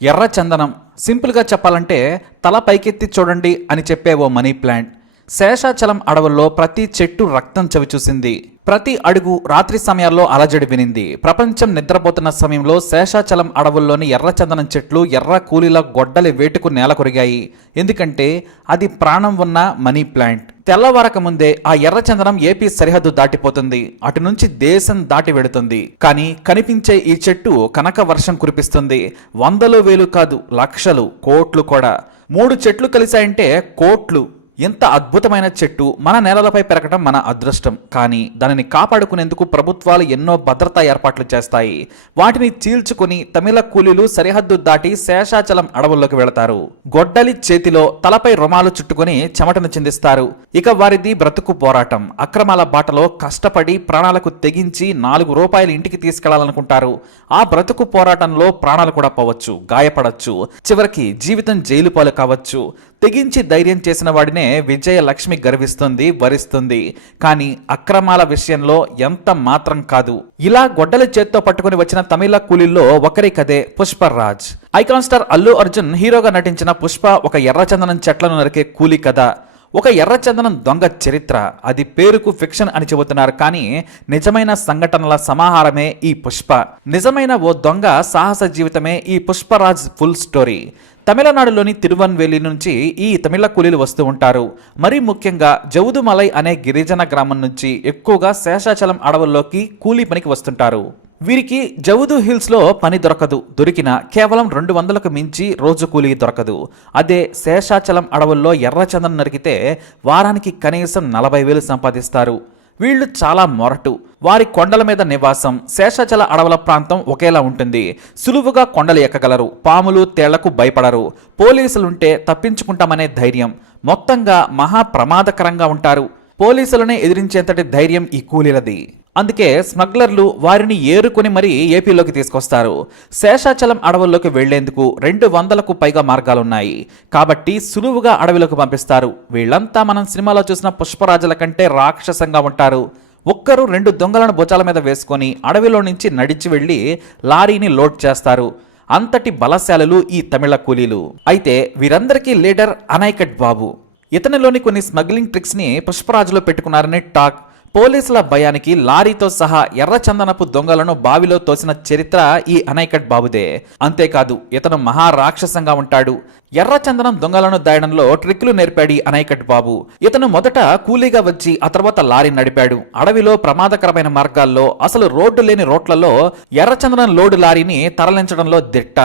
ఎర్ర చందనం సింపుల్గా చెప్పాలంటే తల పైకెత్తి చూడండి అని చెప్పే ఓ మనీ ప్లాంట్. శేషాచలం అడవుల్లో ప్రతి చెట్టు రక్తం చవిచూసింది. ప్రతి అడుగు రాత్రి సమయాల్లో అలజడి వినింది. ప్రపంచం నిద్రపోతున్న సమయంలో శేషాచలం అడవుల్లోని ఎర్రచందనం చెట్లు ఎర్ర కూలీల గొడ్డలి వేటుకు నేల కొరిగాయి. ఎందుకంటే అది ప్రాణం ఉన్న మనీ ప్లాంట్. తెల్లవారక ముందే ఆ ఎర్రచందనం ఏపీ సరిహద్దు దాటిపోతుంది. అటు నుంచి దేశం దాటి వెడుతుంది. కానీ కనిపించే ఈ చెట్టు కనక వర్షం కురిపిస్తుంది. వందలు వేలు కాదు, లక్షలు, కోట్లు కూడా. 3 చెట్లు కలిశాయంటే కోట్లు. ఇంత అద్భుతమైన చెట్టు మన నేలలపై పెరగడం మన అదృష్టం. కానీ దానిని కాపాడుకునేందుకు ప్రభుత్వాలు ఎన్నో భద్రతా ఏర్పాట్లు చేస్తాయి. వాటిని చీల్చుకుని తమిళ కూలీలు సరిహద్దు దాటి శేషాచలం అడవుల్లోకి వెళతారు. గొడ్డలి చేతిలో తలపై రుమాలు చుట్టుకుని చెమటను చిందిస్తారు. ఇక వారిది బ్రతుకు పోరాటం. అక్రమాల బాటలో కష్టపడి ప్రాణాలకు తెగించి 4 రూపాయలు ఇంటికి తీసుకెళ్లాలనుకుంటారు. ఆ బ్రతుకు పోరాటంలో ప్రాణాలు కూడా పోవచ్చు, గాయపడచ్చు, చివరికి జీవితం జైలు పాలు కావచ్చు. తెగించి ధైర్యం చేసిన వాడినే విజయలక్ష్మి గర్విస్తుంది, వరిస్తుంది. కానీ అక్రమాల విషయంలో ఎంత మాత్రం కాదు. ఇలా గొడ్డలి చేత్తో పట్టుకుని వచ్చిన తమిళ కూలీల్లో ఒకరి కదే పుష్పరాజ్. ఐకాన్ స్టార్ అల్లు అర్జున్ హీరోగా నటించిన పుష్ప ఒక ఎర్రచందనం చెట్లను నరికే కూలీ కథ. ఒక ఎర్రచందనం దొంగ చరిత్ర. అది పేరుకు ఫిక్షన్ అని చెబుతున్నారు, కానీ నిజమైన సంఘటనల సమాహారమే ఈ పుష్ప. నిజమైన ఓ దొంగ సాహస జీవితమే ఈ పుష్పరాజ్ ఫుల్ స్టోరీ. తమిళనాడులోని తిరువన్వేలి నుంచి ఈ తమిళ కూలీలు వస్తూ ఉంటారు. మరీ ముఖ్యంగా జౌదుమలై అనే గిరిజన గ్రామం నుంచి ఎక్కువగా శేషాచలం అడవుల్లోకి కూలీ పనికి వస్తుంటారు. వీరికి జౌదు హిల్స్ లో పని దొరకదు. దొరికిన కేవలం 200కు మించి రోజు కూలీ దొరకదు. అదే శేషాచలం అడవుల్లో ఎర్రచందనం నరికితే వారానికి కనీసం 40,000 సంపాదిస్తారు. వీళ్లు చాలా మొరటు. వారి కొండల మీద నివాసం. శేషాచల అడవుల ప్రాంతం ఒకేలా ఉంటుంది. సులువుగా కొండలు ఎక్కగలరు. పాములు తేళ్లకు భయపడరు. పోలీసులుంటే తప్పించుకుంటామనే ధైర్యం. మొత్తంగా మహా ప్రమాదకరంగా ఉంటారు. పోలీసులనే ఎదిరించేంతటి ధైర్యం ఈ కూలీలది. అందుకే స్మగ్లర్లు వారిని ఏరుకొని మరీ ఏపీలోకి తీసుకొస్తారు. శేషాచలం అడవుల్లోకి వెళ్లేందుకు 200కు పైగా మార్గాలున్నాయి. కాబట్టి సులువుగా అడవిలోకి పంపిస్తారు. వీళ్లంతా మనం సినిమాలో చూసిన పుష్పరాజుల కంటే రాక్షసంగా ఉంటారు. ఒక్కరు 2 దొంగలను భుజాల మీద వేసుకొని అడవిలో నుంచి నడిచి వెళ్లి లారీని లోడ్ చేస్తారు. అంతటి బలశాలులు ఈ తమిళ కూలీలు. అయితే వీరందరికీ లీడర్ అనైకట్ బాబు. ఇతనిలోని కొన్ని స్మగ్లింగ్ ట్రిక్స్ ని పుష్పరాజులో పెట్టుకున్నారని టాక్. పోలీసుల భయానికి లారీతో సహా ఎర్రచందనపు దొంగలను బావిలో తోసిన చరిత్ర ఈ అనైకట్ బాబుదే. అంతేకాదు ఇతను మహారాక్షసంగా ఉంటాడు. ఎర్రచందనం దొంగలను దాయడంలో ట్రిక్లు నేర్పాడు అనైకట్ బాబు. ఇతను మొదట కూలీగా వచ్చి ఆ తర్వాత లారీ నడిపాడు. అడవిలో ప్రమాదకరమైన మార్గాల్లో, అసలు రోడ్డు లేని రోడ్లలో ఎర్రచందనం లోడు లారీని తరలించడంలో దిట్ట.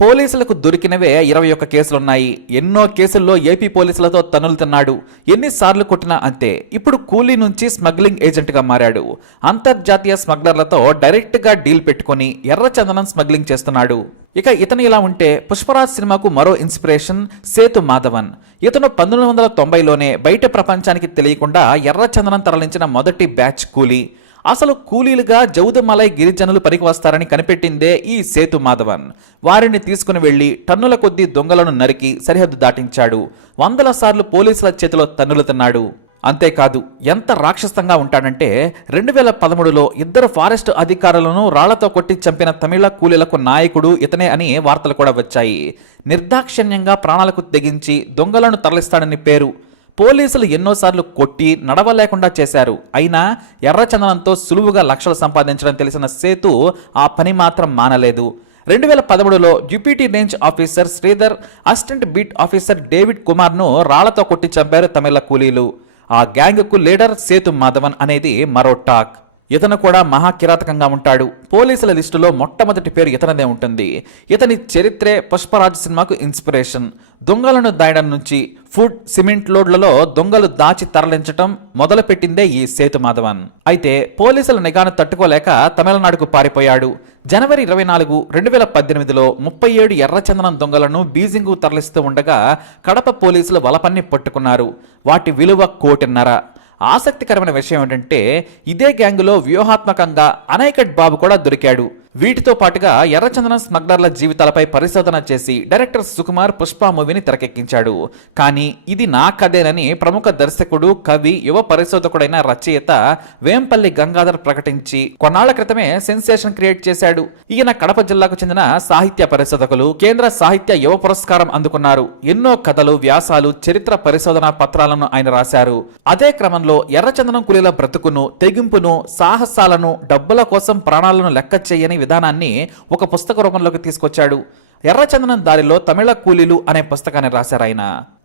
పోలీసులకు దొరికినవే 21 కేసులున్నాయి. ఎన్నో కేసుల్లో ఏపీ పోలీసులతో తన్నులు తిన్నాడు. ఎన్నిసార్లు కొట్టినా అంతే. ఇప్పుడు కూలీ నుంచి స్మగ్లింగ్ ఏజెంట్గా మారాడు. అంతర్జాతీయ స్మగ్లర్లతో డైరెక్ట్గా డీల్ పెట్టుకుని ఎర్రచందనం స్మగ్లింగ్ చేస్తున్నాడు. ఇక ఇతను ఇలా ఉంటే పుష్పరాజ్ సినిమాకు మరో ఇన్స్పిరేషన్ సేతు మాధవన్. ఇతను 1990లోనే బయట ప్రపంచానికి తెలియకుండా ఎర్రచందనం తరలించిన మొదటి బ్యాచ్ కూలీ. అసలు కూలీలుగా జౌదుమలై గిరిజనులు పనికి వస్తారని కనిపెట్టిందే ఈ సేతు మాధవన్. వారిని తీసుకుని వెళ్లి టన్నుల కొద్దీ దొంగలను నరికి సరిహద్దు దాటించాడు. 100ల సార్లు పోలీసుల చేతిలో తన్నులు తిన్నాడు. అంతేకాదు ఎంత రాక్షసంగా ఉంటాడంటే 2013లో 2 ఫారెస్ట్ అధికారులను రాళ్లతో కొట్టి చంపిన తమిళ కూలీలకు నాయకుడు ఇతనే అని వార్తలు కూడా వచ్చాయి. నిర్దాక్షిణ్యంగా ప్రాణాలకు తెగించి దొంగలను తరలిస్తాడని పేరు. పోలీసులు ఎన్నోసార్లు కొట్టి నడవలేకుండా చేశారు. అయినా ఎర్రచందనంతో సులువుగా లక్షలు సంపాదించడం తెలిసిన సేతు ఆ పని మాత్రం మానలేదు. 2013లో deputy range officer Sridhar, assistant beat officer David కుమార్ను రాళ్లతో కొట్టి చంపారు తమిళ కూలీలు. ఆ గ్యాంగ్కు లీడర్ సేతు మాధవన్ అనేది మరో టాక్. ఇతను కూడా మహాకిరాతకంగా ఉంటాడు. పోలీసుల లిస్టులో మొట్టమొదటి పేరు ఇతనదే ఉంటుంది. ఇతని చరిత్రే పుష్పరాజ్ సినిమాకు ఇన్స్పిరేషన్. దొంగలను దాయడం నుంచి ఫుడ్, సిమెంట్ లోడ్లలో దొంగలు దాచి తరలించడం మొదలుపెట్టిందే ఈ సేతు మాధవన్. అయితే పోలీసుల నిఘాను తట్టుకోలేక తమిళనాడుకు పారిపోయాడు. జనవరి 24, 2018లో 37 ఎర్రచందనం దొంగలను బీజింగ్కు తరలిస్తూ ఉండగా కడప పోలీసులు వలపన్ని పట్టుకున్నారు. వాటి విలువ 1.5 కోటి. ఆసక్తికరమైన విషయం ఏంటంటే ఇదే గ్యాంగులో వ్యూహాత్మకంగా అనైకట్ బాబు కూడా దొరికాడు. వీటితో పాటుగా ఎర్రచందనం స్మగ్లర్ల జీవితాలపై పరిశోధన చేసి డైరెక్టర్ సుకుమార్ పుష్ప మూవీని తెరకెక్కించాడు. కానీ ఇది నా కథేనని ప్రముఖ దర్శకుడు, కవి, యువ పరిశోధకుడైన రచయిత వేంపల్లి గంగాధర్ ప్రకటించి కొన్నాళ్ల క్రితమే సెన్సేషన్ క్రియేట్ చేశాడు. ఈయన కడప జిల్లాకు చెందిన సాహిత్య పరిశోధకులు, కేంద్ర సాహిత్య యువ పురస్కారం అందుకున్నారు. ఎన్నో కథలు, వ్యాసాలు, చరిత్ర పరిశోధన పత్రాలను ఆయన రాశారు. అదే క్రమంలో ఎర్రచందనం కూలీల బ్రతుకును, తెగింపును, సాహసాలను, డబ్బుల కోసం ప్రాణాలను లెక్క చేయని విధానాన్ని ఒక పుస్తక రూపంలోకి తీసుకొచ్చాడు. ఎర్రచందనం దారిలో తమిళ కూలీలు అనే పుస్తకాన్ని రాశారు ఆయన.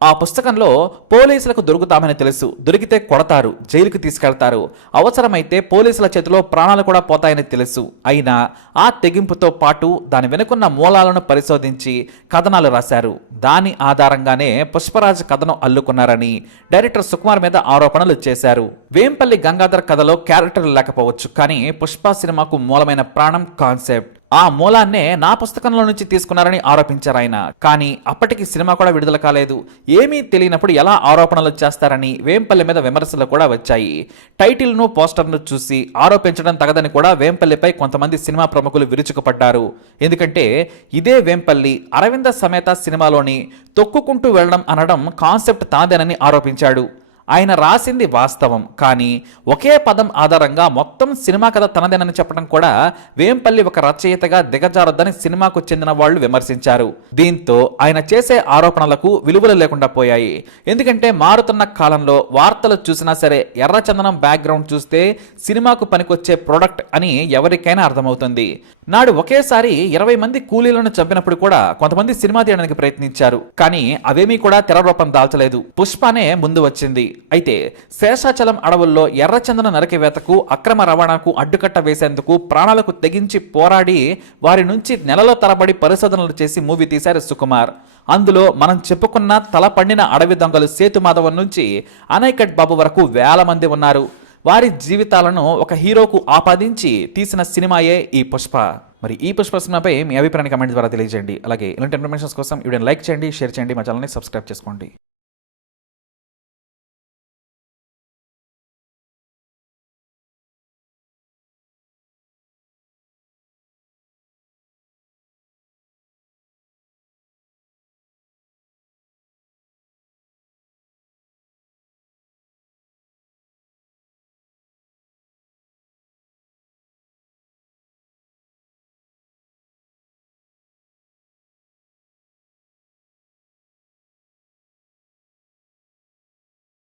ఆ పుస్తకంలో పోలీసులకు దొరుకుతామని తెలుసు, దొరికితే కొడతారు, జైలుకు తీసుకెళ్తారు, అవసరమైతే పోలీసుల చేతిలో ప్రాణాలు కూడా పోతాయని తెలుసు. అయినా ఆ తెగింపుతో పాటు దాని వెనుకున్న మూలాలను పరిశోధించి కథనాలు రాశారు. దాని ఆధారంగానే పుష్పరాజ్ కథను అల్లుకున్నారని డైరెక్టర్ సుకుమార్ మీద ఆరోపణలు చేశారు. వేంపల్లి గంగాధర్ కథలో క్యారెక్టర్లు లేకపోవచ్చు, కానీ పుష్ప సినిమాకు మూలమైన ప్రాణం కాన్సెప్ట్. ఆ మూలాన్నే నా పుస్తకంలో నుంచి తీసుకున్నారని ఆరోపించారు ఆయన. కానీ అప్పటికి సినిమా కూడా విడుదల కాలేదు. ఏమీ తెలియనప్పుడు ఎలా ఆరోపణలు చేస్తారని వేంపల్లి మీద విమర్శలు కూడా వచ్చాయి. టైటిల్ను, పోస్టర్ను చూసి ఆరోపించడం తగదని కూడా వేంపల్లిపై కొంతమంది సినిమా ప్రముఖులు విరుచుకుపడ్డారు. ఎందుకంటే ఇదే వేంపల్లి అరవింద సమేత సినిమాలోని తొక్కుకుంటూ వెళ్లడం అనడం కాన్సెప్ట్ తనదేనని ఆరోపించాడు. ఆయన రాసింది వాస్తవం, కానీ ఒకే పదం ఆధారంగా మొత్తం సినిమా కథ తనదేనని చెప్పడం కూడా వేంపల్లి ఒక రచయితగా దిగజారొద్దని సినిమాకు చెందిన వాళ్ళు విమర్శించారు. దీంతో ఆయన చేసే ఆరోపణలకు విలువలు లేకుండా పోయాయి. ఎందుకంటే మారుతున్న కాలంలో వార్తలు చూసినా సరే ఎర్రచందనం బ్యాక్గ్రౌండ్ చూస్తే సినిమాకు పనికొచ్చే ప్రొడక్ట్ అని ఎవరికైనా అర్థమవుతుంది. నాడు ఒకేసారి 20 మంది కూలీలను చంపినప్పుడు కూడా కొంతమంది సినిమా తీయడానికి ప్రయత్నించారు, కానీ అవేమీ కూడా తెర రూపం దాల్చలేదు. పుష్పనే ముందు వచ్చింది. అయితే శేషాచలం అడవుల్లో ఎర్రచందన నరకవేతకు, అక్రమ రవాణాకు అడ్డుకట్ట వేసేందుకు ప్రాణాలకు తెగించి పోరాడి వారి నుంచి నెలలో తరబడి పరిశోధనలు చేసి మూవీ తీశారు సుకుమార్. అందులో మనం చెప్పుకున్న తల పండిన అడవి దొంగలు సేతుమాధవన్ నుంచి అనైకట్ బాబు వరకు వేల మంది ఉన్నారు. వారి జీవితాలను ఒక హీరోకు ఆపాదించి తీసిన సినిమాయే ఈ పుష్ప. మరి ఈ పుష్ప సినిమాపై మీ అభిప్రాయాన్ని కమెంట్ ద్వారా తెలియజేయండి. అలాగే ఇలాంటి ఇన్ఫర్మేషన్స్ కోసం వీడియోని లైక్ చేయండి, షేర్ చేయండి, మా ఛానల్ని సబ్స్క్రైబ్ చేసుకోండి.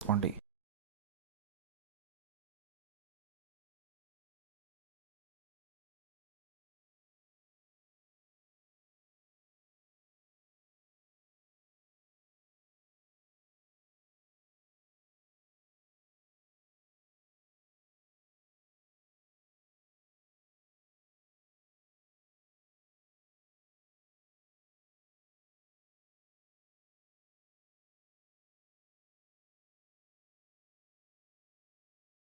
చేసుకోండి.